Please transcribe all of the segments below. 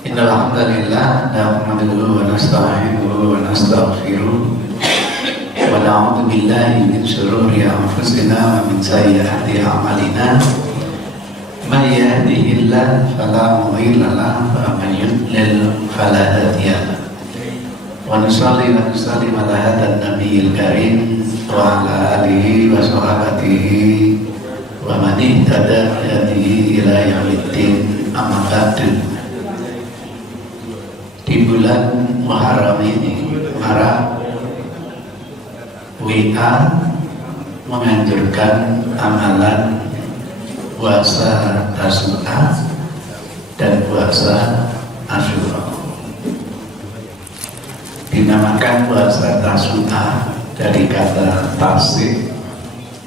Innal hamdalillah nahmaduhu wa nasta'inuhu wa nastaghfiruh wa na'udzu billahi min shururi anfusina wa min sayyiati a'malina. May yahdihillahu fala mudilla lahu wa may yudlil fala hadiya lahu. Wa nusalli wa nusallim ala hadan nabiyil karim wa ala alihi wa sahbihi wa man ihtada bi hadihi ila yaumiddin. Amma ba'du. Di bulan Muharram ini para WA menganjurkan amalan puasa Tasu'a dan puasa Asyura. Dinamakan puasa Tasu'a dari kata tasik,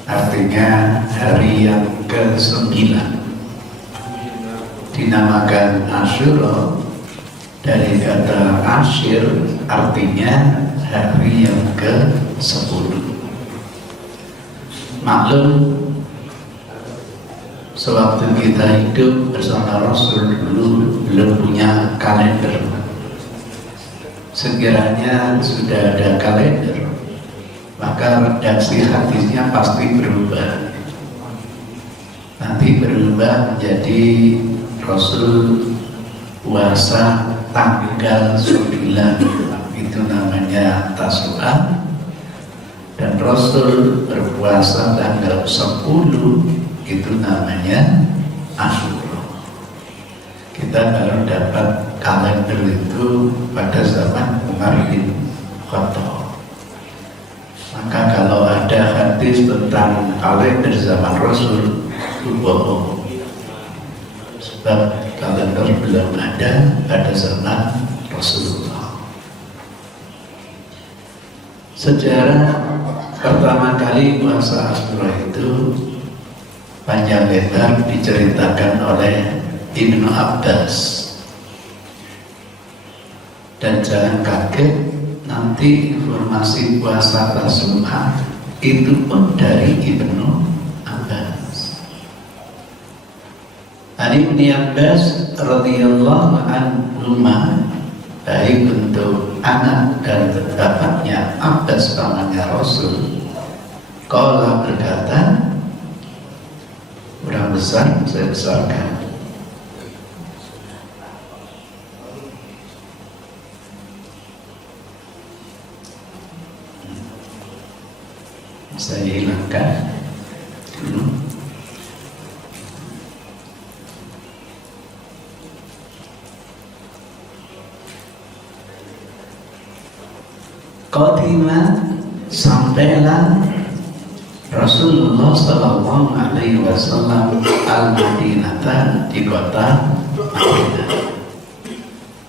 artinya hari yang ke-9. Dinamakan Asyura dari kata asyir, artinya hari yang ke-10. Maklum, sewaktu kita hidup bersama Rasul dulu belum punya kalender. Sekiranya sudah ada kalender, maka redaksi hadisnya pasti berubah. Nanti berubah menjadi Rasul puasa tanggal 9, itu namanya Tasu'a, dan Rasul berpuasa tanggal 10, itu namanya Asyura. Kita baru dapat kalender itu pada zaman Umar bin Khattab. Maka kalau ada hadis tentang kalender zaman Rasul, itu bohong. Sebab kalender belum ada pada zaman Rasulullah. Sejarah pertama kali puasa Asyura itu panjang lebar diceritakan oleh Ibnu Abbas. Dan jangan kaget, nanti informasi puasa Tasu'a itu pun dari Ibnu Abbas. Ibnu Abbas radhiyallahu anhuma, baik untuk anak dan bapaknya Abbas pamannya Rasul, qala berkata, orang besar saya besarkan. Saya hilangkan dulu. Qadima, sampailah Rasulullah sallallahu alaihi wasallam al-Madinah, di kota Madinah.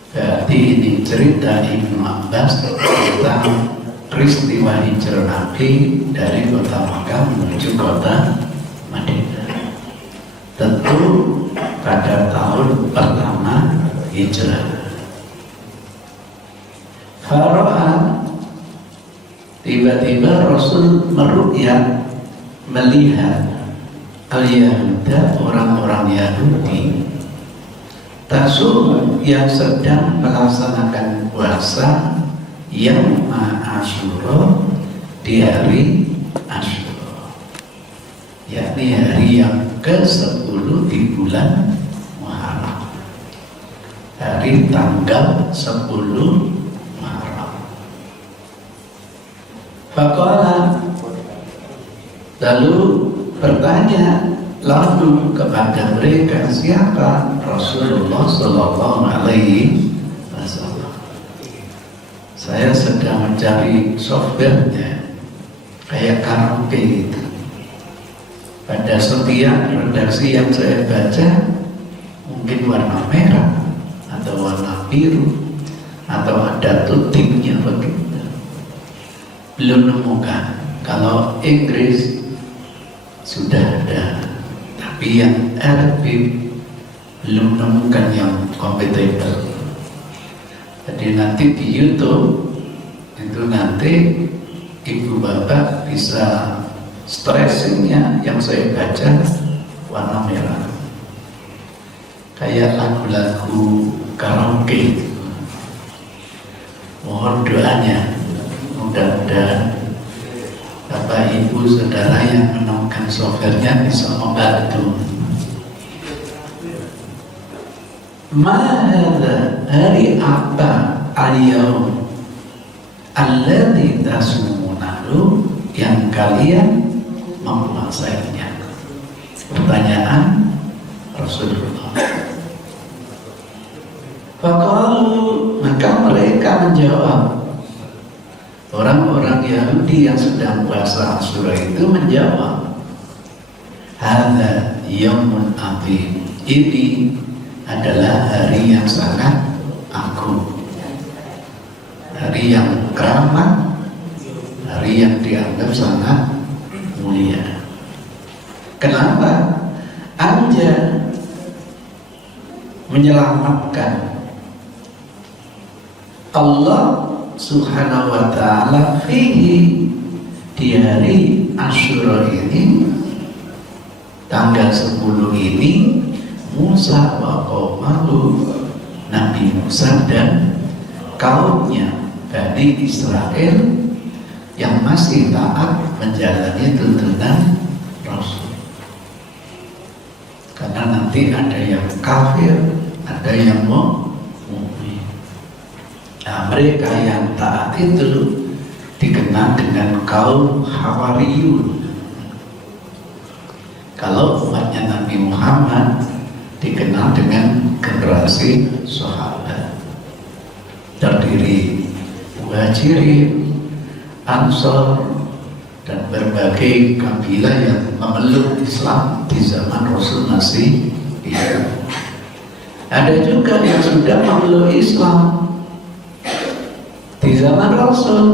Berarti ini cerita Ibnu Abbas tentang peristiwa hijrah Nabi dari kota Makkah menuju kota Madinah. Tentu pada tahun pertama hijrah. Faro'a, tiba-tiba Rasul meru'yah, melihat al-Yahuda, orang-orang Yahudi, tasum, yang sedang melaksanakan puasa yang Asyura, di hari Asyura, yakni hari yang ke-10 di bulan Muharram, hari tanggal 10 Faqala, lalu bertanya lalu kepada mereka, siapa? Rasulullah sallallahu alaihi wasallam. Saya sedang mencari softwarenya, kayak karaoke itu. Pada setiap redaksi yang saya baca, mungkin warna merah atau warna biru atau ada tutingnya begitu. Belum nemukan. Kalau Inggris sudah ada, tapi yang Arabic belum nemukan yang kompatibel. Jadi nanti di YouTube itu nanti ibu bapak bisa stressingnya yang saya baca warna merah. kayak lagu-lagu karaoke. Mohon doanya, mudah-mudahan Bapak Ibu Saudara yang menemukan softwarenya bisa membantu. Mahadha, hari apa al-yaum alladzi tasumunahu, yang kalian memuasainya? Pertanyaan Rasulullah. Faqalu, maka mereka menjawab, orang-orang Yahudi yang sedang puasa Asyura itu menjawab, hadza yaumun azim, ini adalah hari yang sangat agung, hari yang keramat, hari yang dianggap sangat mulia. Kenapa? Anja menyelamatkan Allah Subhanahu wa ta'ala fihi, di hari Asyura ini, tanggal 10 ini, Musa wa qaumahu, Nabi Musa dan kaumnya Bani Israel yang masih taat menjalani tuntunan Rasul. Karena nanti ada yang kafir, ada yang mukmin. Nah, mereka yang taat itu dikenal dengan kaum Hawariyun. Kalau umatnya Nabi Muhammad dikenal dengan generasi sahabat, terdiri Muhajirin, Ansor, dan berbagai kabilah yang memeluk Islam di zaman Rasul masih hidup. Ada juga yang sudah memeluk Islam di zaman Rasul,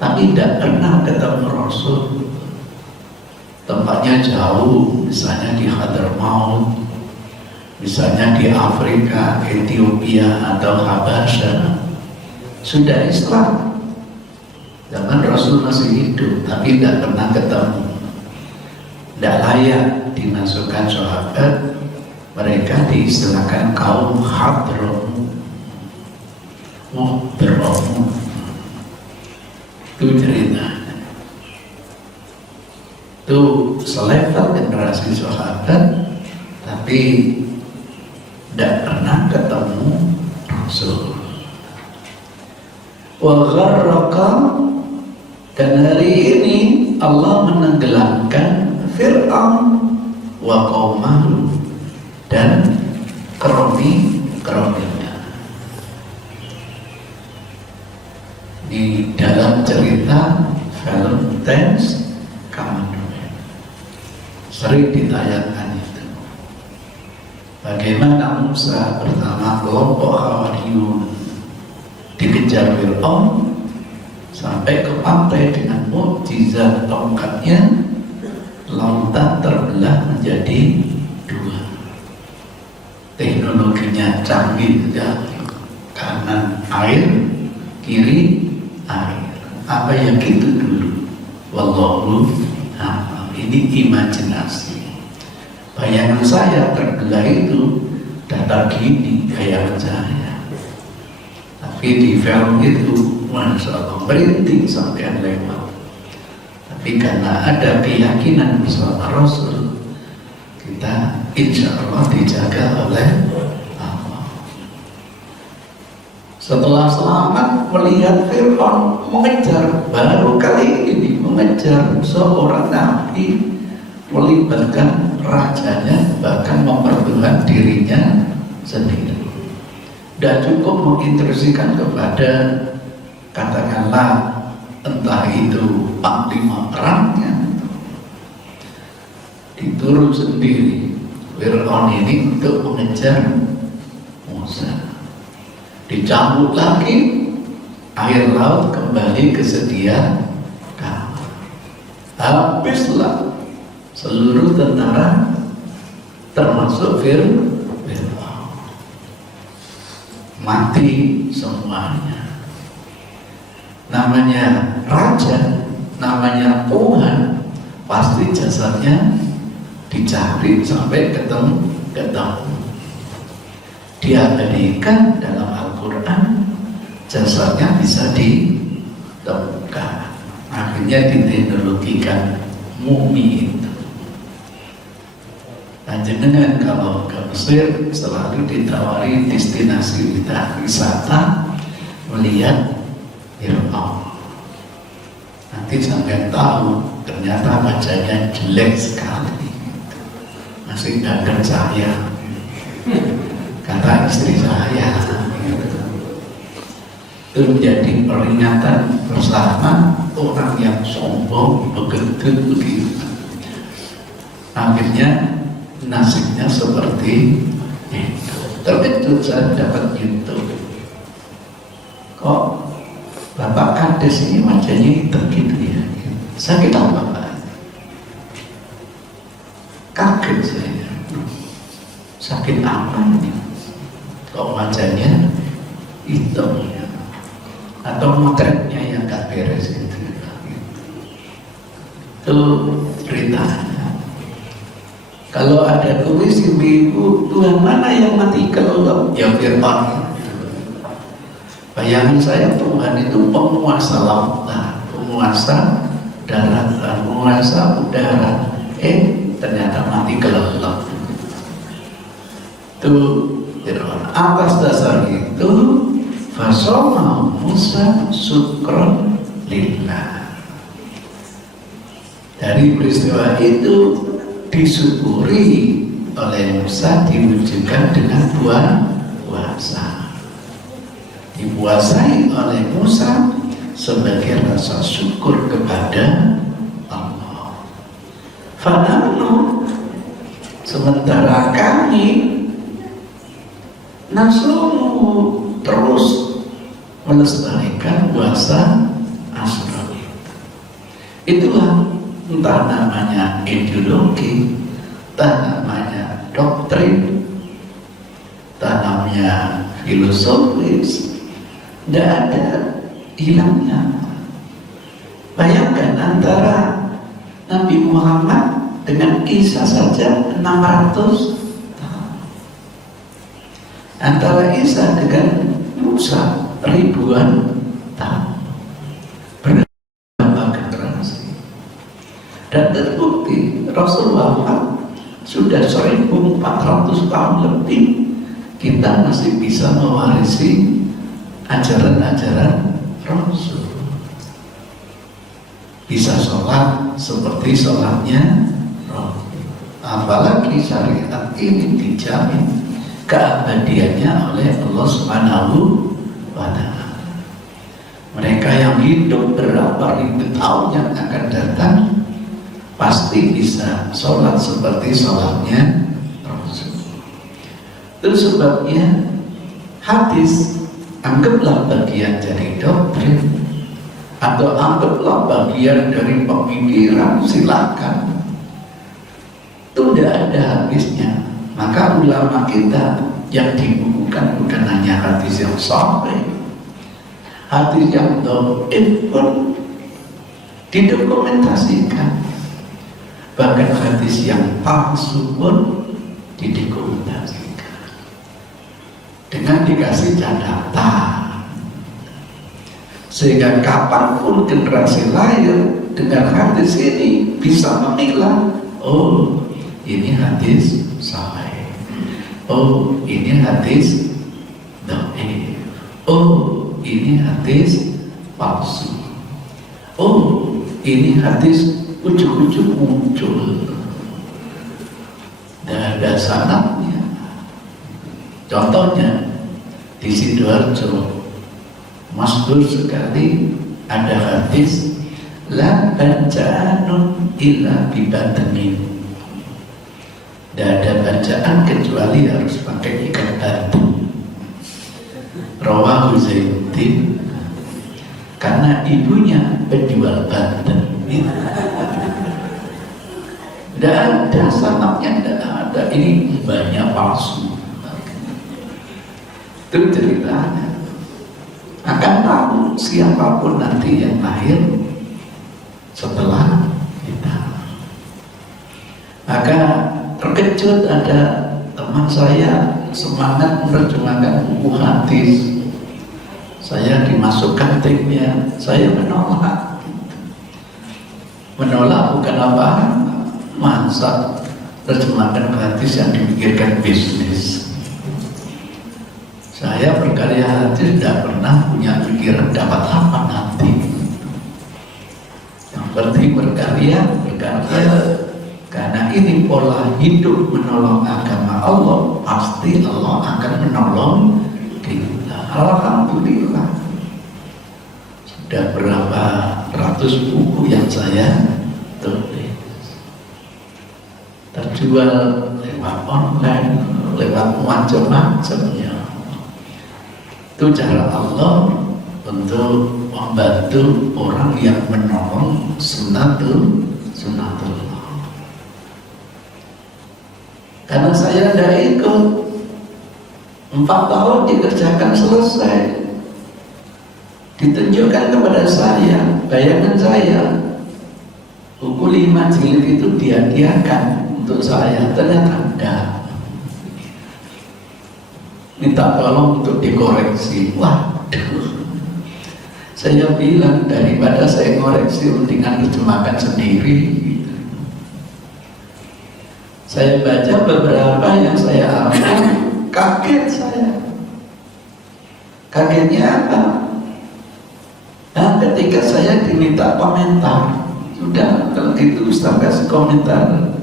tapi tidak pernah ketemu Rasul. Tempatnya jauh, misalnya di Hadramaut, misalnya di Afrika, Ethiopia atau Habasya, sudah Islam zaman Rasul masih hidup, tapi tidak pernah ketemu. Tidak layak dimasukkan sahabat. Mereka diistilahkan kaum Hadramaut. Itu ceritanya. Itu selevel generasi sahabat, tapi tidak pernah ketemu Rasul. Wa gharraqa, dan hari ini Allah menenggelamkan Fir'aun wa qaumahu, dan kroni-kroninya. Di dalam cerita film Dance Kamandunya sering ditayangkan itu, bagaimana Musa bersama kelompok Hawariyun dikejar Fir'aun sampai ke pantai dengan mukjizat tongkatnya, lautan terbelah menjadi dua. Teknologinya canggih sekali, kanan air, kiri air. Apa yang gitu dulu? Wallahu a'lam. Ini imajinasi. Bayangan saya terbelah itu data gini bayangan saya. Tapi di film itu, Masya Allah, merintih sampai lewat. Tapi karena ada keyakinan bersama Rasul, kita insya Allah dijaga oleh Allah. Setelah selamat melihat Fir'aun mengejar, baru kali ini mengejar seorang nabi, melibatkan rajanya, bahkan mempertuhan dirinya sendiri. Dan cukup menginstruksikan kepada, katakanlah, entah itu panglima perangnya, diturun sendiri Fir'aun ini untuk mengejar Musa. Dicambuk lagi, air laut kembali ke sedia kala. Habislah seluruh tentara termasuk Fir'aun, mati semuanya. Namanya raja, namanya Tuhan, pasti jasadnya dicari sampai ketemu. diabadikan dalam Al-Quran, jasadnya bisa ditemukan. Akhirnya diteknologikan mumi itu. Nah, jenengan kalau ke Mesir selalu ditawari destinasi wisata melihat Fir'aun. Nanti sampai tahu ternyata wajahnya jelek sekali, masih nggak percaya, kata istri saya. Itu menjadi peringatan bersama orang yang sombong begitu. Akhirnya nasibnya seperti itu. Terkejut saya dapat YouTube. Kok Bapak Kades ini wajahnya hitam gitu ya? Saya kira Bapak kaget saya. Sakit apa ini? Kok wajahnya hitam ya? Atau motretnya yang gak beres gitu. Itu ceritanya. Kalau ada kuis ibu-ibu, Tuhan mana yang mati kalau ya Fir'aun. Bayangan saya Tuhan itu penguasa lautan, penguasa darat, penguasa udara. Ternyata mati kelelep. Itu Fir'aun. Atas dasar itu fasoma Musa syukron lillah. Dari peristiwa itu disyukuri oleh Musa, diwujudkan dengan puasa. Dipuasai oleh Musa sebagai rasa syukur kepada Allah. Fananu, sementara kami nasumu terus melestarikan puasa Asyura. Itulah entah namanya ideologi, entah namanya doktrin, entah namanya filosofis, tidak ada hilangnya. Bayangkan antara Nabi Muhammad dengan Isa saja 600 tahun. Antara Isa dengan Musa ribuan tahun. Berapa generasi. Dan terbukti Rasulullah sudah 1400 tahun lebih kita masih bisa mewarisi ajaran-ajaran Rasul. Bisa sholat seperti sholatnya Rasul. Apalagi syariat ini dijamin keabadiannya oleh Allah Subhanahu wa Ta'ala. Mereka yang hidup berapa ribu tahun yang akan datang pasti bisa sholat seperti sholatnya Rasul. Itu sebabnya hadis anggaplah bagian dari doktrin atau anggaplah bagian dari pemikiran, silakan. Itu tidak ada habisnya. Maka ulama kita yang dibukukan bukan hanya hadis yang sahih, hadis yang dhaif pun didokumentasikan. Bahkan hadis yang palsu pun didokumentasikan dengan dikasih catatan, sehingga kapanpun generasi lahir dengan hadis ini bisa memilah, oh ini hadis sahih, oh ini hadis dhaif, oh ini hadis palsu, oh ini hadis ujuk-ujuk muncul, tidak ada sanadnya. Contohnya di Sidoarjo masyhur sekali ada hadis la bacaanun illa bibatnin, tidak ada bacaan kecuali harus pakai ikat batu. Rawahu Zainuddin, karena ibunya penjual banten. Tidak ada sanadnya, tidak ada. Ini banyak palsu. Itu ceritanya. Akan tahu siapapun nanti yang lahir setelah kita. Maka terkejut ada teman saya semangat menerjemahkan buku hadis, saya dimasukkan timnya, saya menolak. Menolak bukan apa, masa terjemahkan hadis yang dipikirkan bisnis. Saya berkarya hadis tidak pernah punya pikiran dapat apa nanti. Yang penting berkarya karena ini pola hidup menolong agama Allah, pasti Allah akan menolong kita. Alhamdulillah, sudah berapa ratus buku yang saya tulis, terjual lewat online, lewat macam-macamnya. Itu cara Allah untuk membantu orang yang menolong sunnatullah. Karena saya tidak ikut, 4 tahun dikerjakan selesai, ditunjukkan kepada saya, bayangan saya, buku 5 jilid itu dihadiahkan untuk saya, ternyata enggak. Minta tolong untuk dikoreksi. Waduh, saya bilang daripada saya koreksi mendingan terjemahkan sendiri. Saya baca beberapa yang saya ambil, kaget saya. Kagetnya apa? Nah, ketika saya diminta komentar, sudah kalau gitu Ustaz kasih komentar.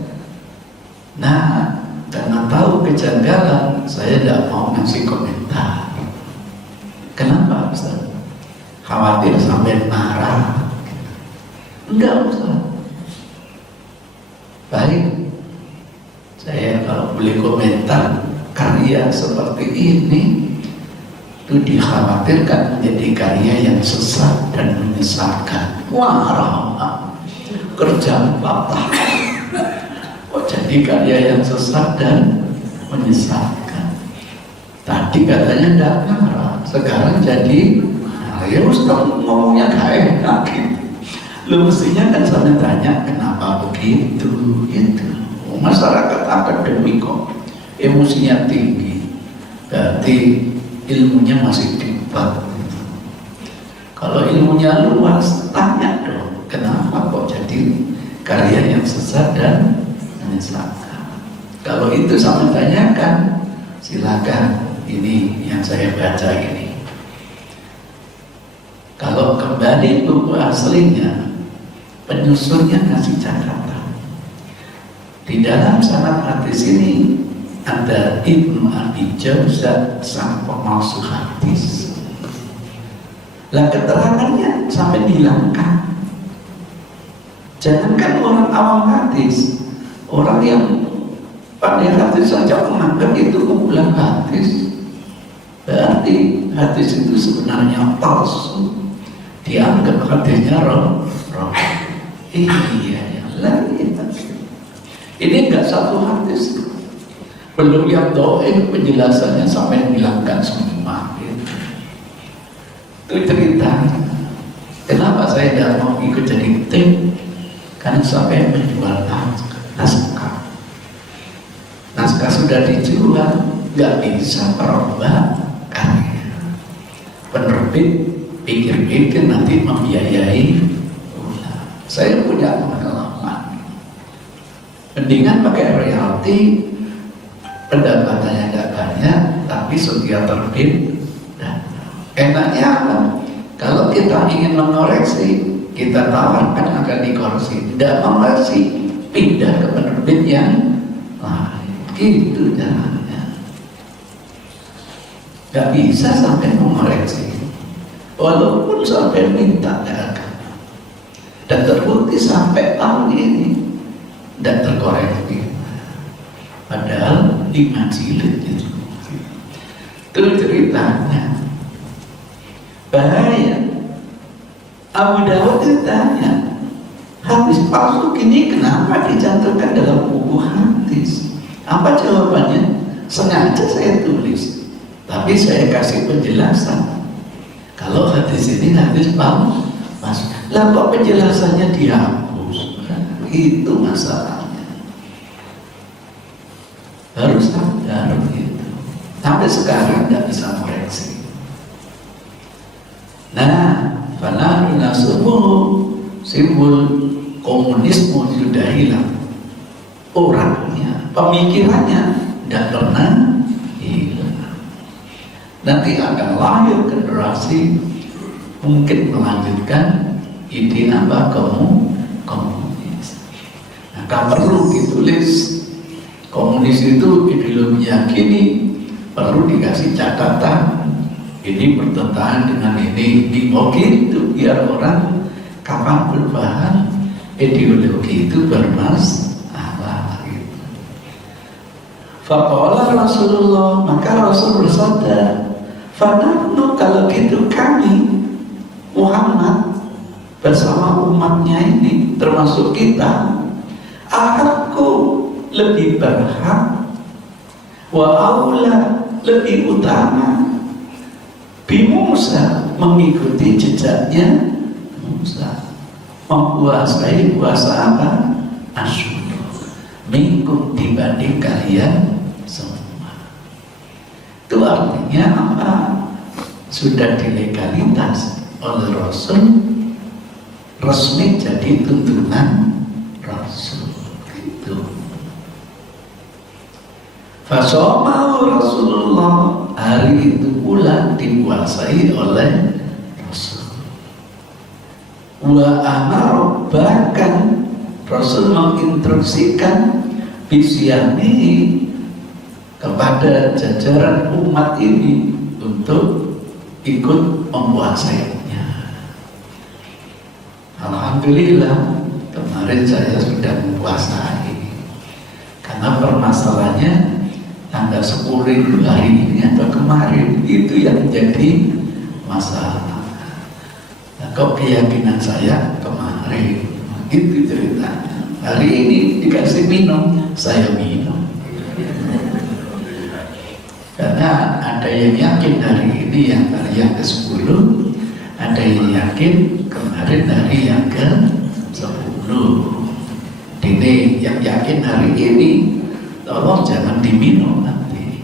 Nah, karena tahu kejanggalan, saya tidak mau ngasih komentar. Kenapa Ustaz? Khawatir sampai marah. Enggak Ustaz. Baik, saya kalau boleh komentar karya seperti ini, itu dikhawatirkan menjadi karya yang sesat dan menyesatkan. Wah, kerja 4 tahun. Jadi karya yang sesat dan menyesatkan. Tadi katanya tidak marah, sekarang jadi ya Ustaz ngomongnya gak enak gitu. Lu mestinya kan saya tanya kenapa begitu gitu. Masyarakat akademik kok emosinya tinggi, berarti ilmunya masih debat. Kalau ilmunya luas, tanya dong kenapa kok jadi karya yang sesat dan menyesatkan. Kalau itu sama tanyakan, silakan. Ini yang saya baca ini. Kalau kembali buku aslinya, penyusunnya ngasih catatan. Di dalam sanad hadis ini ada Ibnu Abi Jawza sang pemalsu hadis. Lah keterangannya sampai dihilangkan. Jangankan orang awam hadis, orang yang pandai hadis saja menganggap itu kumpulan hadis. Berarti hadis itu sebenarnya palsu. Dianggap hadisnya roh. Iya, ini enggak satu hadis. Belum yang doain penjelasannya sampai menghilangkan semua. Itu cerita. Kenapa saya tidak mau ikut jadi tim? Karena sampai menjual naskah. Naskah sudah dijual, nggak bisa merubah karya. Penerbit pikir-pikir nanti membiayai. Saya punya pengalaman. Mendingan pakai royalti, pendapatannya tidak banyak, tapi setiap terbit. Enaknya apa? Kalau kita ingin mengoreksi, kita tawarkan agar dikoreksi. Tidak mengoreksi, pindah ke penerbit yang lain. Gitu caranya. Gak bisa sampai mengoreksi. Walaupun sampai minta tidak akan. Dan terbukti sampai tahun ini tidak terkoreksi. Padahal 5 jilid itu. Itu ceritanya. Bahaya. Abu Dawud ditanya, hadis palsu gini kenapa dicantumkan dalam buku hadis? Apa jawabannya? Sengaja saya tulis, tapi saya kasih penjelasan. Kalau hadis ini hadis palsu, lah kok penjelasannya dihapus? Itu masalahnya. Harus sadar gitu. sampai sekarang nggak bisa koreksi. Nah, karena simbol komunisme sudah hilang, orangnya, pemikirannya tidak pernah hilang. Nanti akan lahir generasi mungkin melanjutkan ide apa komunis. Maka perlu ditulis komunis itu ideologinya gini, perlu dikasih catatan. Ini bertentangan dengan ini gitu, biar orang kapan berpaham ideologi itu bermasalah gitu. Faqala Rasulullah, maka Rasul bersabda, "Fanahnu, kalau gitu kami Muhammad bersama umatnya ini termasuk kita, aku lebih berhak, wa aula lebih utama bi Musa, mengikuti jejaknya Musa, menguasai puasa apa? Asyura, minggu dibanding kalian semua. Itu artinya apa? Sudah dilegalitas oleh Rasul, resmi jadi tuntunan Rasul gitu. Fasomau Rasulullah, hari itu pula dikuasai oleh Rasul. Wa amar, bahkan Rasul menginstruksikan bisyami kepada jajaran umat ini untuk ikut menguasainya. Alhamdulillah kemarin saya sudah menguasai, karena permasalahannya tanggal 10 itu hari ini atau kemarin itu yang menjadi masalah. Nah, kok keyakinan saya kemarin itu ceritanya. Hari ini dikasih minum, saya minum. Karena ada yang yakin hari ini yang hari yang ke-10, ada yang yakin kemarin hari yang ke-10. Ini yang yakin hari ini, tolong jangan diminum nanti,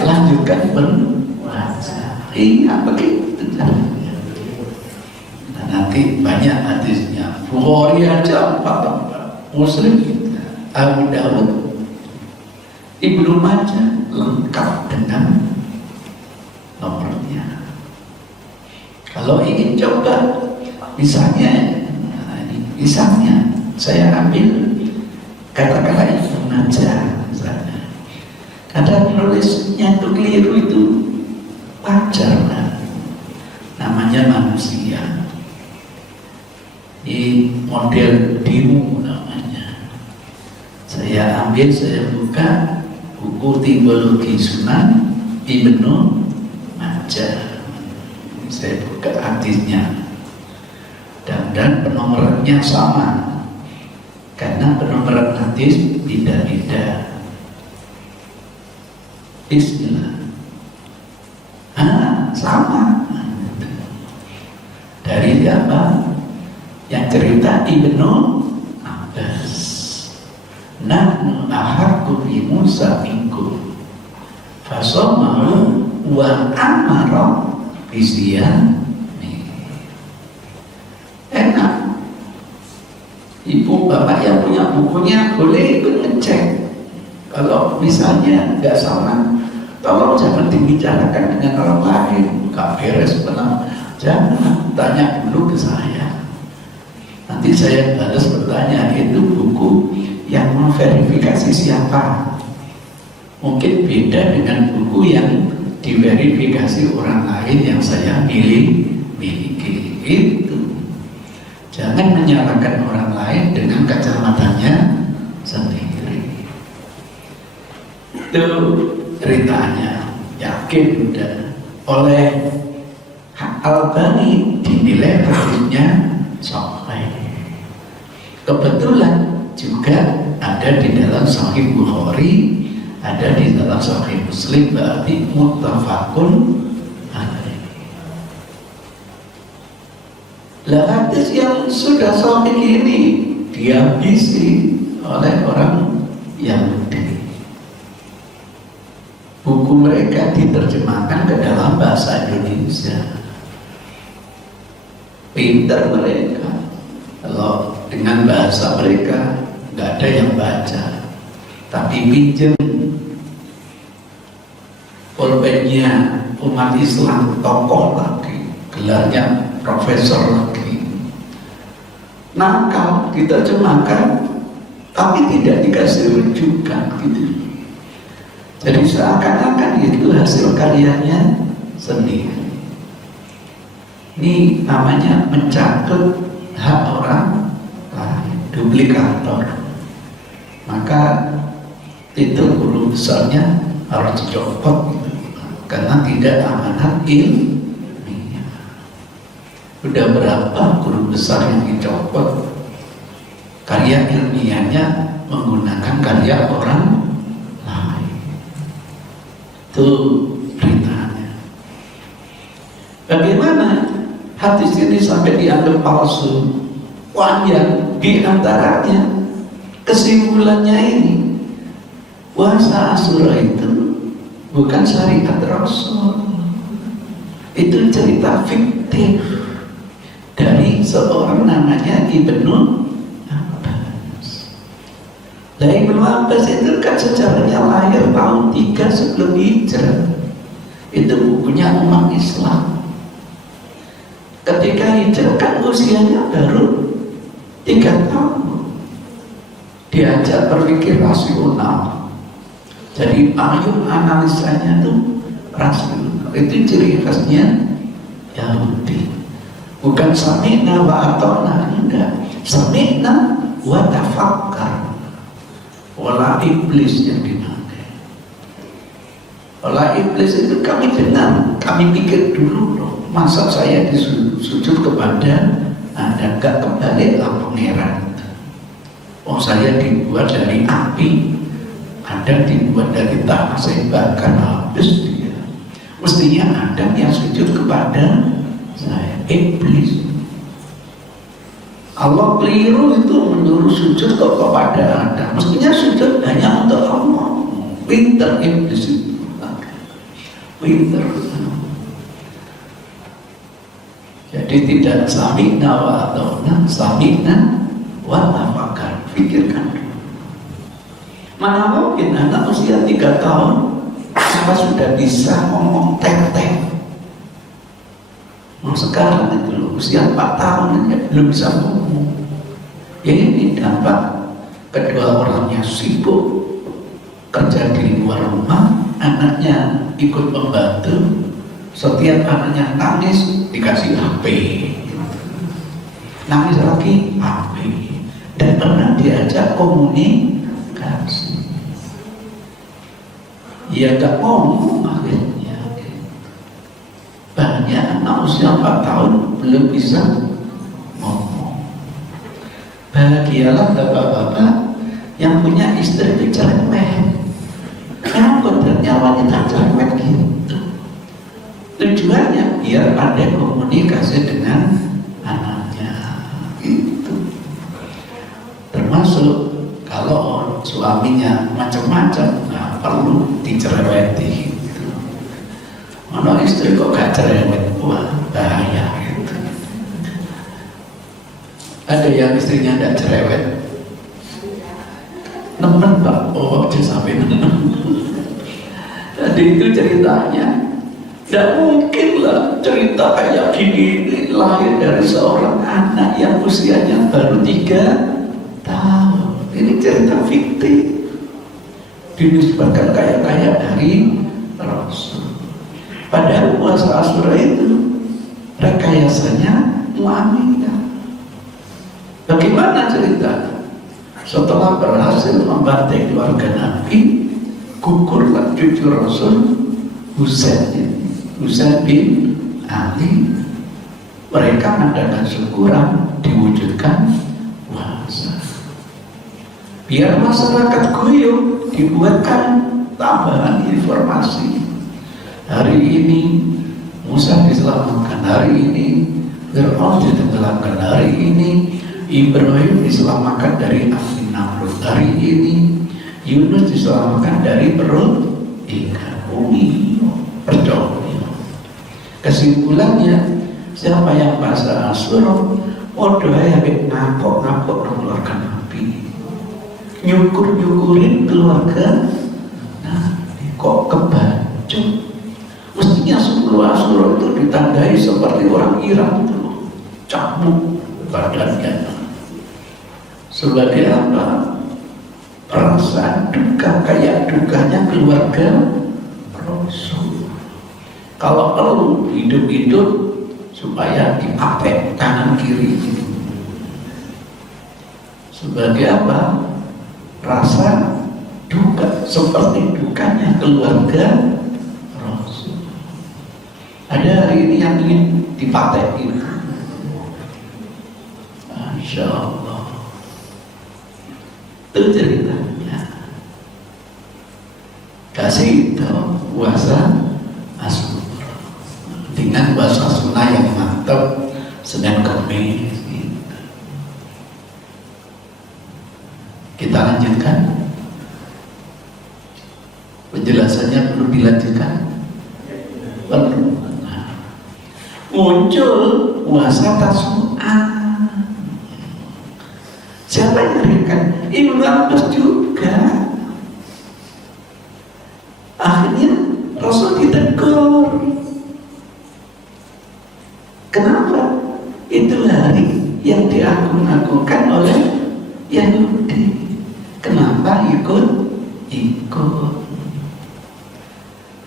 lanjutkan berpuasa. Iya begitu caranya. Nah, nanti banyak hadisnya. Bukhari aja 4, Muslim, Abu Dawud, Ibnu Majah lengkap dengan nomornya. Kalau ingin coba, misalnya saya ambil kata-kata Ibnu Majah misalnya, kadang nulisnya itu keliru, itu wajar lah, namanya manusia. Ini model demo namanya. Saya ambil, saya buka buku Teologi Sunan Ibnu Majah, saya buka hadisnya, dan penomorannya sama, karena penomoran hadis beda-beda. Bismillah, sama. Dari apa? Yang cerita Ibnu Abbas, nahnu ahaqqu bi Musa minkum fasomahu wa amara bisiyami. Enak. Ibu bapak yang punya bukunya boleh ikut ngecek. Kalau misalnya nggak sama, tolong jangan dibicarakan dengan orang lain, nggak beres benar. Jangan, tanya dulu ke saya. Nanti saya balas bertanya, itu buku yang memverifikasi siapa. Mungkin beda dengan buku yang diverifikasi orang lain yang saya miliki. Itu jangan menyalahkan orang lain dengan kacamatanya sendiri. Itu ceritanya. Yakin udah oleh Al-Albani dinilai hadisnya sahih. Kebetulan juga ada di dalam Sahih Bukhari, ada di dalam Sahih Muslim, berarti muttafaqun alaih. Lah hadis yang sudah sahih ini dihabisi oleh orang Yahudi. Buku mereka diterjemahkan ke dalam bahasa Indonesia. Pintar mereka. Kalau dengan bahasa mereka nggak ada yang baca, tapi pinjam pulpennya umat Islam, tokoh lagi, gelarnya profesor lagi, nakal, diterjemahkan tapi tidak dikasih rujukan gitu. Jadi seakan-akan itu hasil karyanya sendiri. Ini namanya mencatut hak orang lain, duplikator. Maka titel guru besarnya harus dicopot gitu, karena tidak amanat ilmiah. Udah berapa guru besar yang dicopot karya ilmiahnya menggunakan karya orang lain? Itu beritanya. Bagaimana hadis ini sampai dianggap palsu? Panjang di antaranya kesimpulannya ini, puasa Asyura itu bukan syariat Rasul, itu cerita fiktif dari seorang namanya Ibnu Abbas. Nah, Ibnu Abbas itu kan sejarahnya lahir tahun 3 sebelum Hijrah. Itu bukunya umat Islam. Ketika Hijrah kan usianya baru 3 tahun. Diajak berpikir rasional. Jadi payung analisanya itu rasional. Itu ciri khasnya Yahudi. Bukan sami'na wa ata'na, enggak. Sami'na wa tafakkar. Olah iblis yang dipakai. Olah iblis itu kami dengar, kami pikir dulu loh. Masa saya disujud kepada Anda, enggak kembali lah pangeran. Oh, saya dibuat dari api, Adam dibuat dari tanah, saya bakar habis dia. Mestinya Adam yang sujud kepada saya, iblis. Allah keliru itu menyuruh sujud kepada Adam. Mestinya sujud hanya untuk Allah. Pinter iblis itu, pinter. Jadi tidak sami'na wa ata'na, sami'na wa tafakkar. Pikirkan dulu. Mana mungkin anak usia 3 tahun apa sudah bisa ngomong tek-tek. Sekarang itu loh, usia 4 tahun aja belum bisa ngomong. Ya ini dampak kedua orangnya sibuk kerja di luar rumah, anaknya ikut membantu. Setiap anaknya nangis dikasih HP, nangis lagi HP, dan pernah diajak komunikasi, ya gak ngomong akhirnya. Banyak anak usia 4 tahun belum bisa ngomong. Bahagialah bapak-bapak yang punya istri cerewet. Karena kodratnya wanita cerewet gitu. Tujuannya biar ada komunikasi dengan anaknya gitu. Termasuk kalau suaminya macam-macam, nah perlu dicereweti gitu. Mana istri kok gak cerewet, wah bahaya gitu. Ada yang istrinya gak cerewet, nemen pak, oh dia sampai nemen. Jadi itu ceritanya. Tidak mungkin lah cerita kayak gini lahir dari seorang anak yang usianya baru 3 tahun. Ini cerita fiktif, dinisbatkan kayak dari Rasul. Padahal puasa Asyura itu rekayasanya Mu'aminah. Bagaimana ceritanya? Setelah berhasil membantai keluarga Nabi, gugurlah cucu Rasul Husain bin Ali. Mereka mengadakan syukuran, diwujudkan puasa. Biar masyarakat guyup, dibuatkan tambahan informasi. Hari ini Musa diselamatkan, hari ini Fir'aun ditenggelamkan, hari ini Ibrahim diselamatkan dari api Namrud, hari ini Yunus diselamatkan dari perut ikan. percaya. Kesimpulannya, siapa yang puasa Asyura podo ae ngapok-ngapok mengeluarkan api, nyukur-nyukurin keluarga. Nah, kok kebacut. Mestinya 10 Asyura itu ditandai seperti orang Iran itu, cambuk badannya. Sebagai apa? Perasaan duka kayak dukanya keluarga Rasul. Kalau perlu hidup-hidup supaya dipakai kanan kiri. Sebagai apa? Rasa duka seperti dukanya keluarga Rasul. Ada hari ini yang ingin dipakai. Masya Allah. Itu ceritanya. Kasih itu puasa Asyura dengan puasa sunnah yang mantap, Senin Kamis. Kita lanjutkan. Penjelasannya perlu dilanjutkan. Perlu. Muncul puasa Tasu'a. Siapa yang memberikan? Ibnu Abbas juga. Akhirnya Rasul ditegur. Kenapa? Itu hari yang diagung-agungkan oleh Yahudi. Kenapa ikut?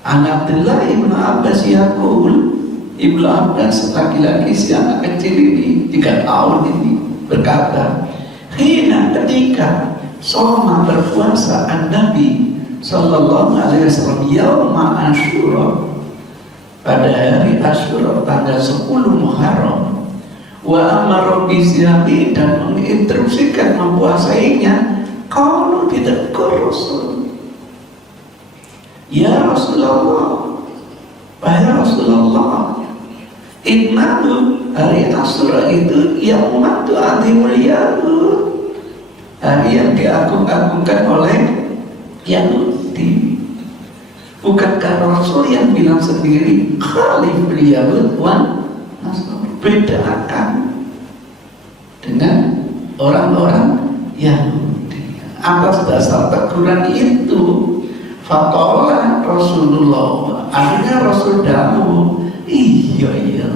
An Abdullah Ibnu Abbas yaqul, Ibnu Abbas laki-laki si anak kecil ini 3 tahun ini berkata, hina ketika soma berpuasa An-Nabi Sallallahu Alaihi Wasallam Yauma Asyura, pada hari Asyura tanggal 10 Muharram, wa amara bisyami, dan menginstruksikan mempuasainya. Kalau ditegur Rasul, ya Rasulullah, wahai Rasulullah, innahu hari Asyura itu yang umat azimul yahud, hari yang diagung-agungkan oleh Yahudi. Bukankah Rasul yang bilang sendiri khaliful yahud wan nasrani, bedakan dengan orang-orang Yahudi. Atas dasar teguran itu, faqala Rasulullah, akhirnya Rasul dawuh, iya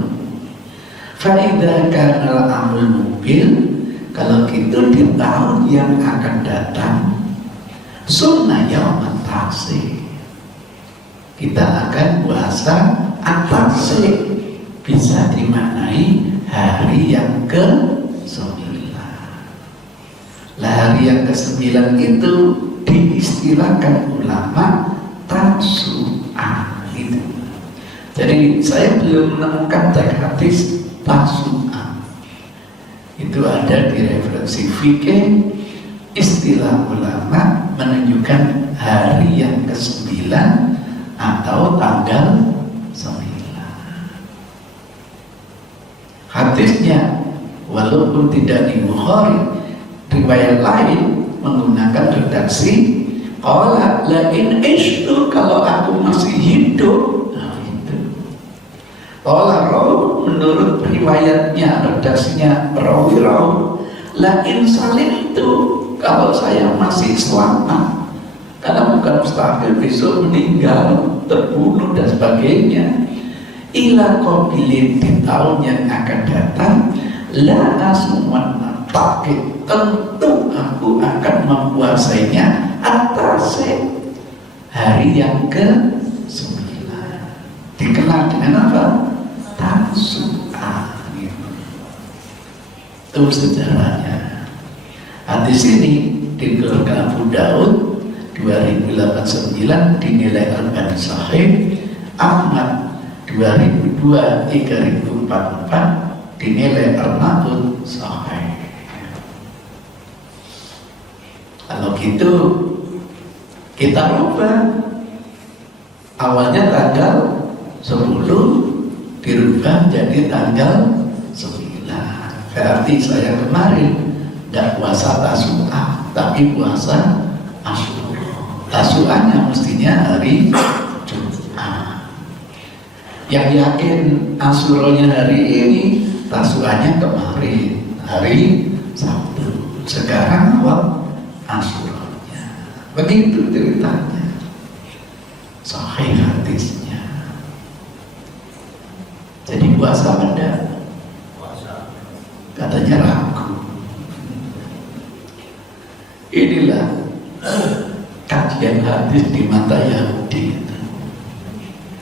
fa'idha kanal amul mubil, kalau gitu di tahun yang akan datang sunnah yaumat tasik, kita akan puasa at-tasik, bisa dimaknai hari yang ke-9. Lah hari yang ke-9 itu diistilahkan ulama Tasu'a itu. Jadi saya belum menemukan teks hadis Tasu'a. Itu ada di referensi fikih. Istilah ulama menunjukkan hari yang ke-9 atau tanggal 9. Hadisnya walaupun tidak di Bukhari, riwayat lain menggunakan redaksi qala la in ishtu, kalau aku masih hidup. Nah itu qala raw, menurut riwayatnya redaksinya rawi raw, la in salim itu, kalau saya masih selamat, karena bukan mustahil besok meninggal, terbunuh dan sebagainya. Ila qabilin, di tahun yang akan datang, la asmuman takit, tentu aku akan mempuasainya atas hari yang ke-9, dikenal dengan apa? Tasu'a. Itu sejarahnya. Hadis ini dikeluarkan Abu Daud 2089, dinilai Al-Albani Sahih. Ahmad 2002 3044, dinilai Al-Ma'bud Sahih. Kalau gitu kita rubah, awalnya tanggal 10 dirubah jadi tanggal 9. Berarti saya kemarin tidak puasa Tasu'a, tapi puasa Asyura. Tasu'anya mestinya hari Jumat. Yang yakin Asyuranya hari ini, tasuannya kemarin hari Sabtu. Sekarang apa? Asyuranya. Begitu ceritanya. Sahih hadisnya. Jadi puasa benda, katanya ragu. Inilah kajian hadis di mata Yahudi.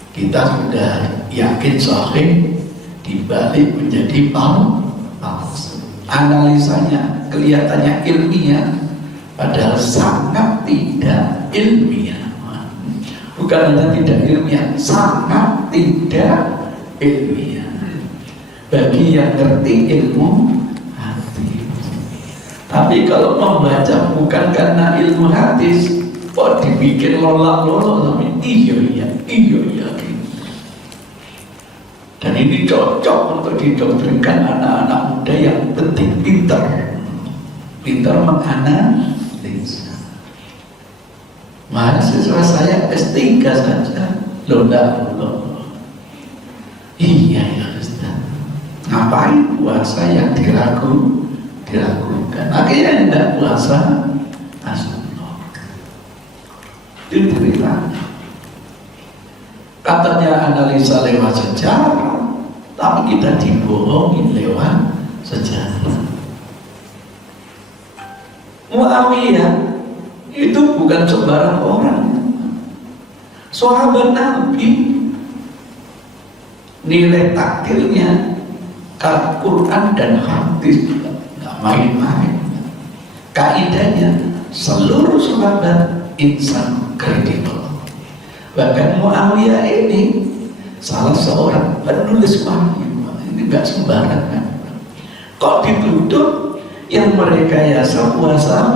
Kita sudah yakin sahih, dibalik menjadi palsu. Analisanya kelihatannya ilmiah, padahal sangat tidak ilmiah. Bukan hanya tidak ilmiah, sangat tidak ilmiah. Bagi yang ngerti ilmu hadis. Tapi kalau membaca bukan karena ilmu hadis, kok dibikin lolak-lolok sampai iya iya. Dan ini cocok untuk didoktrinkan anak-anak muda yang penting pintar menganalisa. Mahasiswa saya S3 saja loh. Iya ya Ustaz, ngapain puasa yang diragukan? Akhirnya tidak puasa Asyura. Itu ceritanya. Katanya analisa lewat sejarah, tapi kita dibohongin lewat sejarah. Muawiyah itu bukan sembarang orang. Sahabat Nabi, nilai takdirnya Al-Quran dan hadis nggak main-main. Kaidahnya seluruh sahabat insan kredibel. Bahkan Muawiyah ini salah seorang penulis wahyu. Ini nggak sembarangan. Kok dituduh yang merekayasa puasa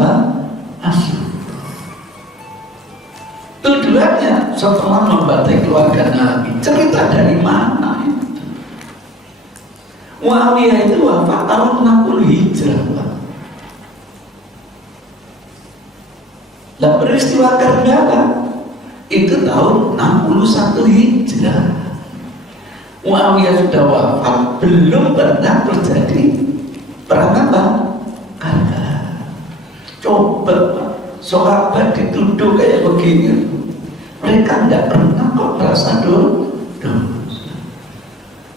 Asyura? Tuduhannya setelah membantai keluarga Nabi. Cerita dari mana itu? Muawiyah itu wafat tahun 60 Hijrah. Lah peristiwa Karbala itu tahun 61 Hijrah. Muawiyah sudah wafat, belum pernah terjadi perang apa? Karbala. Coba sahabat dituduh kayak begini, mereka tidak pernah kok merasa dosa.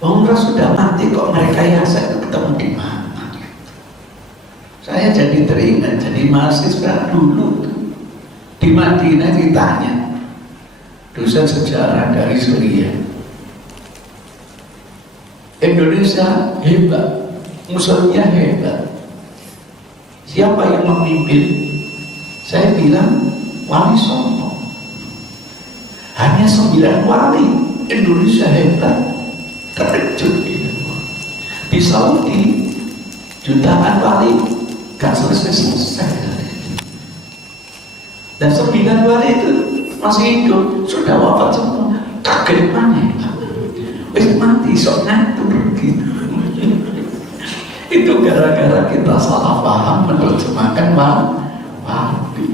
Orang sudah mati kok mereka itu ketemu di mana? Saya jadi teringat, jadi mahasiswa dulu di Madinah ditanya dosen sejarah dari Suriah, Indonesia hebat, musuhnya hebat, siapa yang memimpin? Saya bilang Wali Songo. Hanya 9 wali, Indonesia hebat. Terkejut di Saudi jutaan wali gak selesai. Dan 9 wali itu masih hidup, sudah wafat semua. Kaget mana? Wis mati sok ngatur gitu. Itu gara-gara kita salah paham menerjemahkan wali.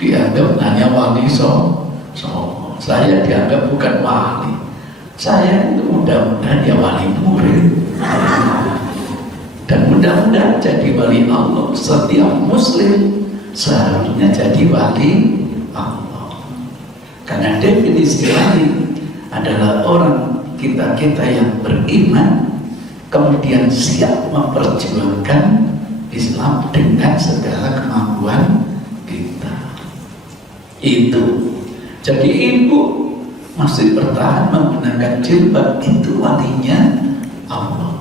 Dianggap hanya wali saya dianggap bukan wali. Saya itu mudah-mudahan ya wali murid. Dan mudah-mudahan jadi wali Allah. Setiap muslim seharusnya jadi wali Allah. Karena definisi wali adalah orang kita yang beriman kemudian siap memperjuangkan Islam dengan segala kemampuan kita. Itu. Jadi ibu masih bertahan menggunakan jilbab, itu walinya Allah.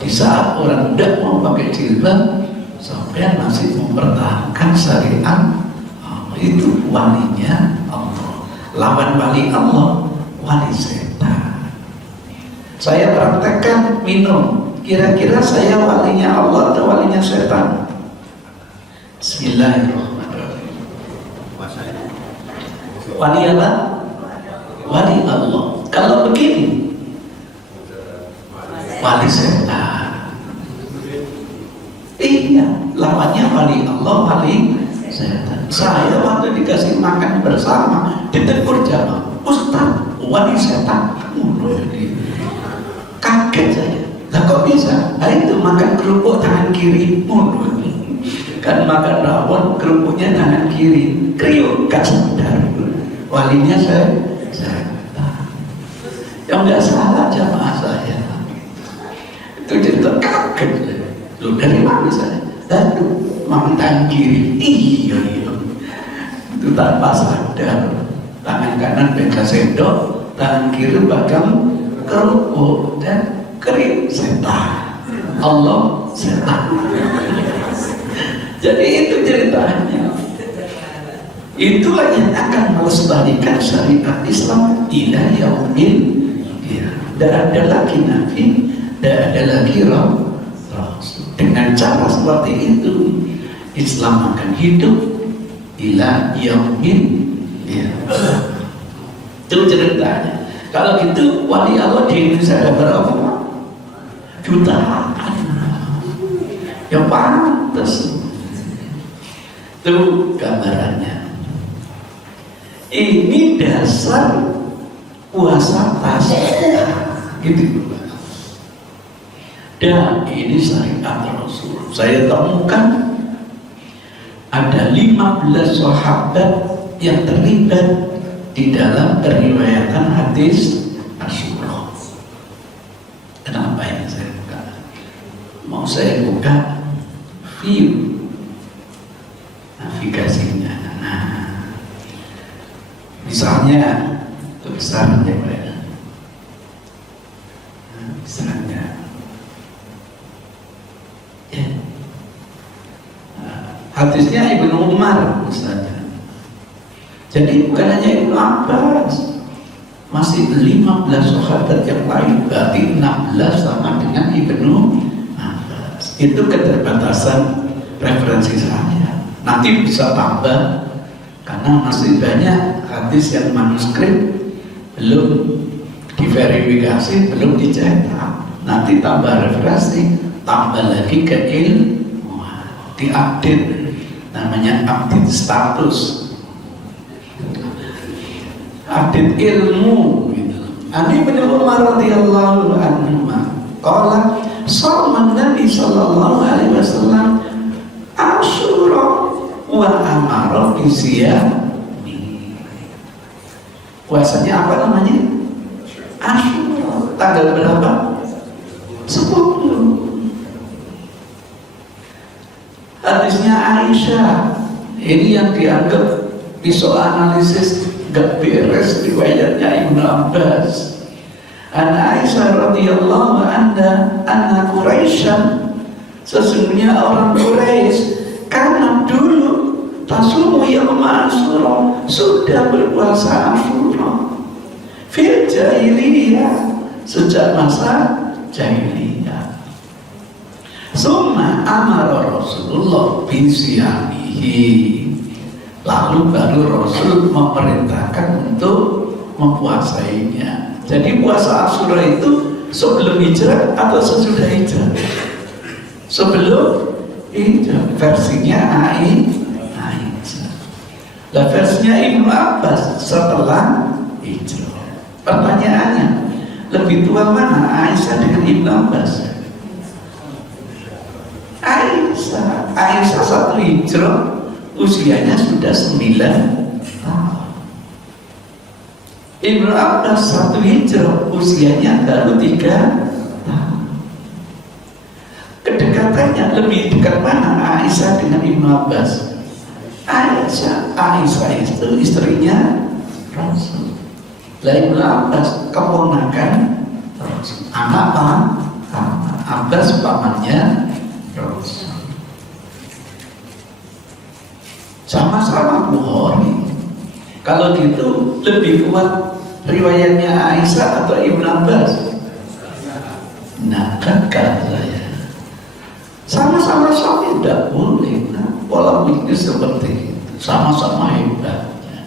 Di saat orang tidak mau pakai jilbab, sampai masih mempertahankan syariat Allah, itu walinya Allah. Lawan wali Allah, wali setan. Saya praktekkan minum, kira-kira saya walinya Allah atau walinya setan? Bismillahirrahmanirrahim. Wali apa? Wali Allah. Kalau begini, wali setan. Iya, lawannya wali Allah, wali setan. Saya waktu dikasih makan bersama ditegur jamaah, Ustaz, wali setan. Kaget saya. Lah kok bisa? Nah, itu makan kerupuk tangan kiri. Kan makan rawon kerupuknya tangan kiri. Kriuk gak sadar. Walinya saya yang nggak salah jamaah saya. Itu cerita kaget. Loh dari mana saya? Lalu makan tangan kiri. Iya. Itu tanpa sadar. Tangan kanan pegang sendok, tangan kiri pegang kerupuk dan kering setan. Allah setan. Jadi itu ceritanya. Itulah yang akan melestarikan syariat Islam ila yaumil qiyamah. Tidak ada lagi nabi, tidak ada lagi rasul. Dengan cara seperti itu, Islam akan hidup ila yaumil qiyamah. Itu ceritanya. Kalau gitu wali Allah di Indonesia ada berapa? Jutaan. Ya pantas. Itu gambarannya. Ini dasar puasa Tasyrik, gitu. Dan ini syariat Rasul. Saya temukan ada 15 sahabat yang terlibat di dalam periwayatan hadis Rasulullah. Kenapa ini saya buka? Mau saya buka view navigasinya. Misalnya tulisannya misalnya ya. Hadisnya Ibnu Umar misalnya. Jadi bukan hanya Ibnu Abbas, masih 15 sahabat yang lain, berarti 16 sama dengan Ibnu Abbas. Itu keterbatasan referensi saya. Nanti bisa tambah karena masih banyak hadis yang manuskrip belum diverifikasi, belum dicetak. Nanti tambah referensi, tambah lagi ke ilmu, diupdate, namanya update status, update ilmu. Ani bin Umar radhiyallahu anhu qala shoma Nabi sallallahu alaihi wasallam Asyura wa amara bisiyami. Puasanya apa namanya? Asyura. Tanggal berapa? 10. Hadisnya Aisyah. Ini yang dianggap pisau analisis gak beres riwayatnya Ibnu Abbas. Ana Aisyah radhiyallahu anha Quraisyan, sesungguhnya orang Quraisy karena dulu tasumu yaum Asyura, sudah berpuasa Asyura fil jahiliyah, sejak masa jahiliyah. Summa amara Rasulullah bisiyamihi, lalu baru Rasul memerintahkan untuk mempuasainya. Jadi puasa Asyura itu sebelum hijrah atau sesudah hijrah? Sebelum hijrah. Versinya Aisyah. Lah versinya Ibnu Abbas setelah hijrah. Pertanyaannya, lebih tua mana Aisyah dengan Ibnu Abbas? Aisyah satu hijrah usianya sudah 9 tahun. Ibnu Abbas satu hijrah usianya baru 3 tahun. Kedekatannya lebih dekat mana Aisyah dengan Ibnu Abbas? Aisyah itu istrinya Rasul. Lah Ibnu Abbas keponakan Rasul. Anak Abbas pamannya Rasul. Sama-sama Bukhari. Kalau gitu lebih kuat riwayatnya Aisyah atau Ibnu Abbas? Nah, kakak saya. Sama-sama sahih, tidak boleh. Nah, pola pikir seperti itu. Sama-sama hebatnya.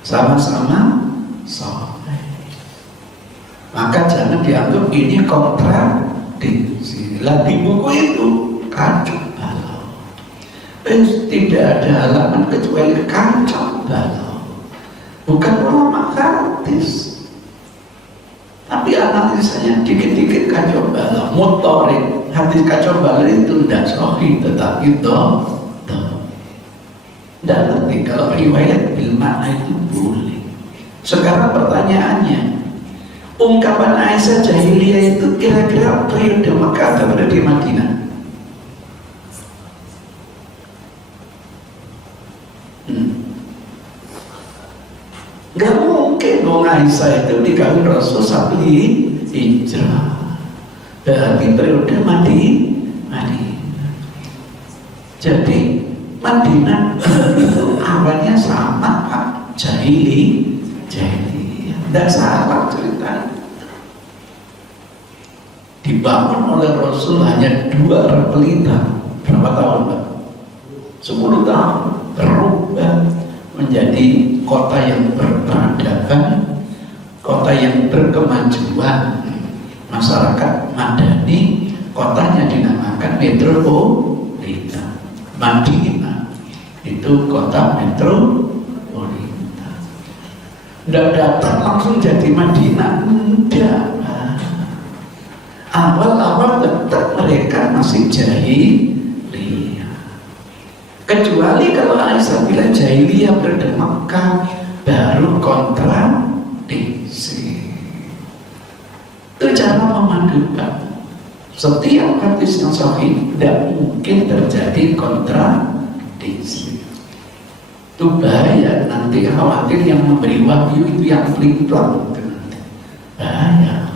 Sama-sama sahih. Maka jangan dianggap ini kontradiksi. Lah di buku itu kacau balau. Tidak ada halaman kecuali kacau balau. Bukan ulama kan? hadis. Tapi analisanya dikit-dikit kacau balau, motorik. Hadis kacau balau itu tidak sahih, tetapi tidak ngerti kalau riwayat bil makna itu boleh. Sekarang pertanyaannya, ungkapan Aisyah jahiliyah itu kira-kira periode Mekah atau periode Madinah? Gak mungkin dong Aisyah itu dikawin Rasul sampai hijrah. Berarti periode Madinah. Jadi Madinah itu awalnya sama Pak, jahiliyah. Tidak salah ceritanya. Dibangun oleh Rasul hanya 2 pelita. Berapa tahun Pak? 10 tahun. Berubah menjadi kota yang berperadaban, kota yang berkemajuan. Masyarakat Madani, kotanya dinamakan metropolitan. Madinah itu kota metropolitan. Tidak datang langsung jadi Madinah, tidak. Awal-awal tetap mereka masih jahiliyah. Kecuali kalau Aisyah bilang jahiliyah periode Makkah, baru kontradiksi. Itu cara memadukan. Setiap hadis yang sahih tidak mungkin terjadi kontradiksi. Itu bahaya, nanti khawatir yang memberi wahyu itu yang pelin-pelan. Bahaya.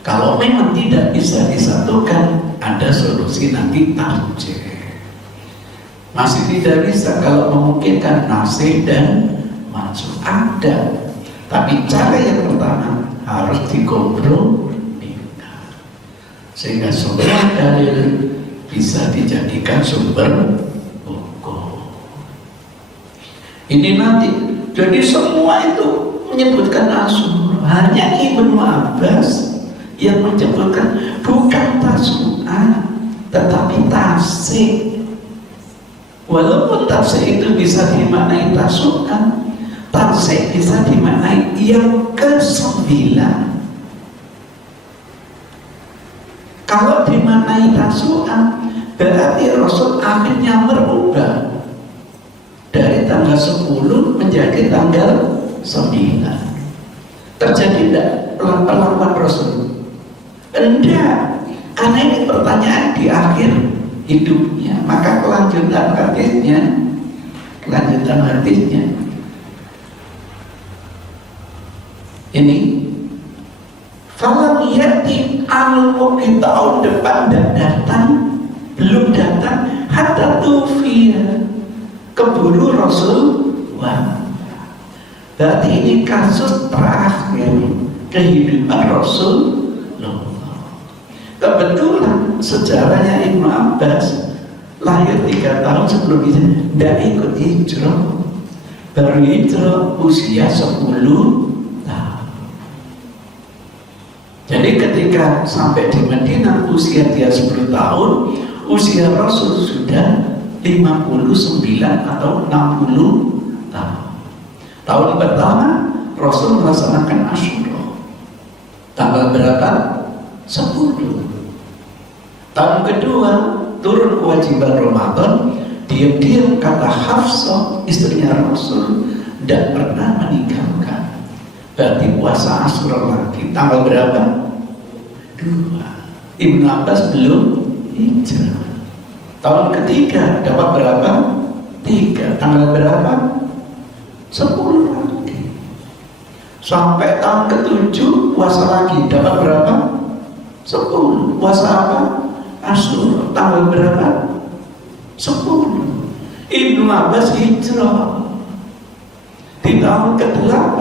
Kalau memang tidak bisa disatukan, ada solusi nanti tarjih. Masih tidak bisa kalau memungkinkan nasih dan mansukh ada. Tapi cara yang pertama harus dikompromikan sehingga semua dalil bisa dijadikan sumber hukum. Ini nanti jadi semua itu menyebutkan asur. Hanya Ibnu Abbas yang menyebutkan bukan tasu'an tetapi tasik. Walaupun tasik itu bisa dimaknai tasu'an, tasik bisa dimaknai yang ke-9. Kalau dimaknai tasu'an, berarti Rasul akhirnya merubah dari tanggal 10 menjadi tanggal 9. Terjadi tidak perlakuan Rasul? Enggak, karena ini pertanyaan di akhir hidupnya. Maka kelanjutan hadisnya ini falam yati al-muqi tahun depan dan datang, belum datang hatta tufiya, keburu Rasul wafat. Berarti ini kasus terakhir kehidupan Rasul. Kebetulan sejarahnya Ibnu Abbas lahir 3 tahun sebelum itu, tidak ikut hijrah, baru hijrah usia 10 tahun. Jadi ketika sampai di Madinah usia dia 10 tahun, usia Rasul sudah 59 atau 60 tahun. Tahun pertama Rasul melaksanakan Asyura. Tanggal berapa? 10. Tahun kedua turun kewajiban Ramadan, diam-diam kata Hafsah istrinya Rasul tidak pernah meninggalkan. Berarti puasa Asyura lagi. Tanggal berapa? 2. Ibnu Abbas belum hijrah. Tahun ketiga dapat berapa? 3. Tanggal berapa? 10 lagi. Sampai tahun ke-7 puasa lagi. Dapat berapa? 10. Puasa apa? Asyura. Tanggal berapa? 10. Ibnu Abbas hijrah. Di tahun ke-8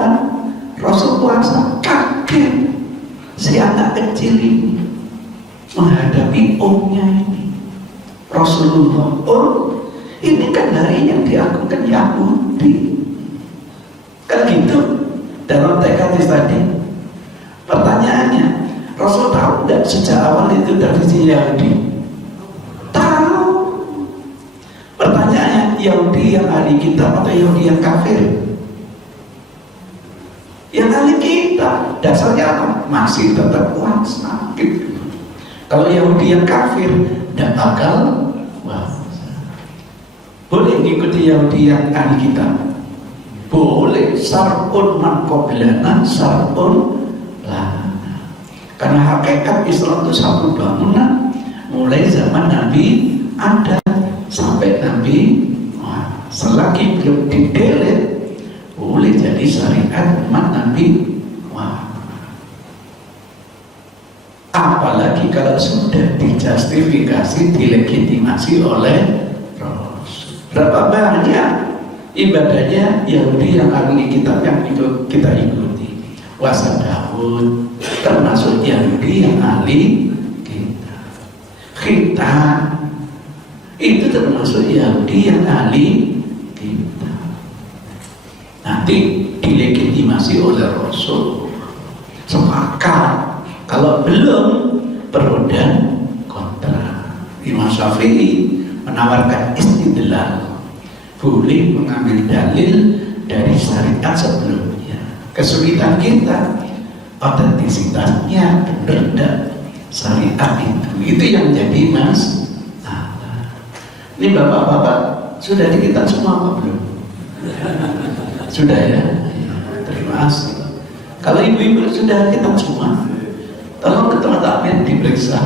Rasul puasa. Kaget si anak kecil ini menghadapi omnya ini Rasulullah. Oh, ini kan hari yang diagungkan Yahudi. Kan gitu dalam teks hadis tadi. Pertanyaannya, Rasul tahu tidak sejak awal itu tradisi Yahudi? Tahu. Pertanyaannya, Yahudi yang ahli kitab atau Yahudi yang kafir? kita dasarnya apa? Masih tetap puasa gitu. Kalau Yahudi yang kafir tidak bakal puasa. Boleh mengikuti Yahudi yang ahli kitab? Boleh. Sarpun man qablana sarpun lana. Karena hakikat Islam itu satu bangunan, mulai zaman Nabi ada sampai Nabi selagi belum didelet boleh jadi syariat umat Nabi. Apalagi kalau sudah dijustifikasi, dilegitimasi oleh Rasul. Berapa banyak ibadahnya Yahudi yang ahli kitab yang kita ikuti? Puasa Daud termasuk Yahudi yang ahli kitab. Khitan itu termasuk Yahudi yang ahli kitab. Nanti dilegitimasi oleh Rasul. Sepakat. Kalau belum, pro dan kontra. Imam Syafi'i menawarkan istidlal, boleh mengambil dalil dari syariat sebelumnya. Kesulitan kita, otentisitasnya benar dan syariat itu yang jadi masalah. Ini bapak-bapak sudah di kita semua apa belum? Sudah ya? Terima kasih. Kalau ibu-ibu sudah kita semua, tolong ke tempat admin diperiksa.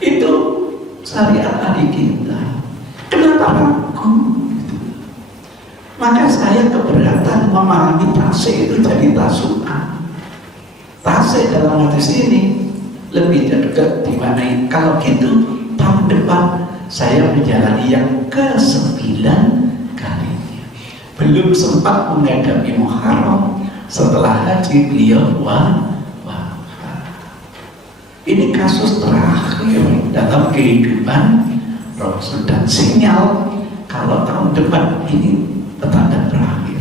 Itu syariat adik kita. Kenapa ragu? Maka saya keberatan memahami tasik itu jadi tasu'ah. Tasik dalam hadis ini lebih dekat dimaknai. Kalau gitu tahun depan saya menjalani yang ke-9 kalinya. Belum sempat menghadapi Muharram. Setelah haji beliau wafat. Ini kasus terakhir dalam kehidupan Rasul dan sinyal kalau tahun depan ini petanda terakhir.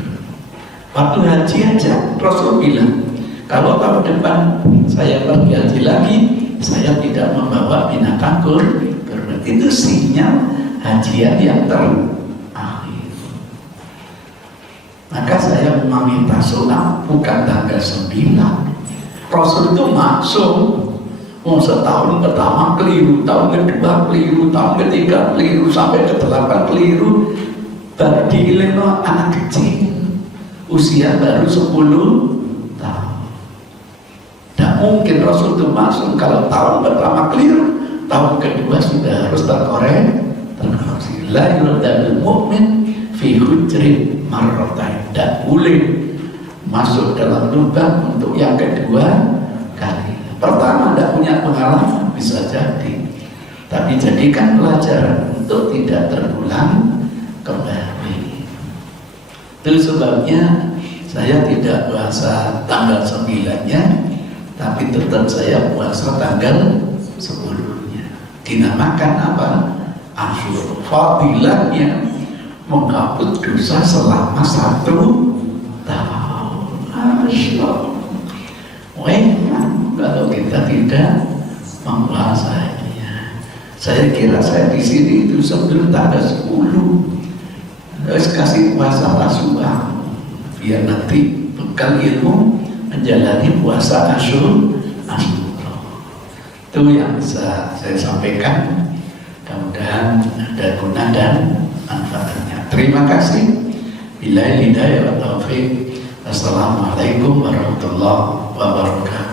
Waktu haji aja Rasul bilang, kalau tahun depan saya pergi haji lagi, saya tidak membawa binatang kurban. Itu sinyal hajian yang terakhir. Maka saya meminta sunat bukan tanggal 9. Rasul itu maksum. Setahun pertama keliru, tahun kedua keliru, tahun ketiga keliru, sampai ke-8 keliru. Baru diilmu anak kecil usia baru 10 tahun. Tidak mungkin Rasul itu maksum. Kalau tahun pertama keliru, tahun kedua sudah harus terkoreksi. La yuradul mu'min fi hujrin marratain. Tidak boleh masuk dalam lubang untuk yang kedua kali. Pertama tidak punya pengalaman bisa jadi, tapi jadikan pelajaran untuk tidak terulang kembali. Itu sebabnya saya tidak puasa tanggal 9-nya, tapi tetap saya puasa tanggal 10-nya. Dinamakan apa? Asyura. Fadilahnya menghapus dosa selama 1 tahun. Asyura. Kalau kita tidak mempuasainya, saya kira saya di sini itu sebelum tanggal 10 harus kasih puasa Tasu'a biar nanti bekal ilmu menjalani puasa Asyura. Itu yang bisa saya sampaikan. Mudah-mudahan ada guna dan manfaatnya. Terima kasih. Billahi hidayah wa taufiq. Assalamualaikum warahmatullahi wabarakatuh.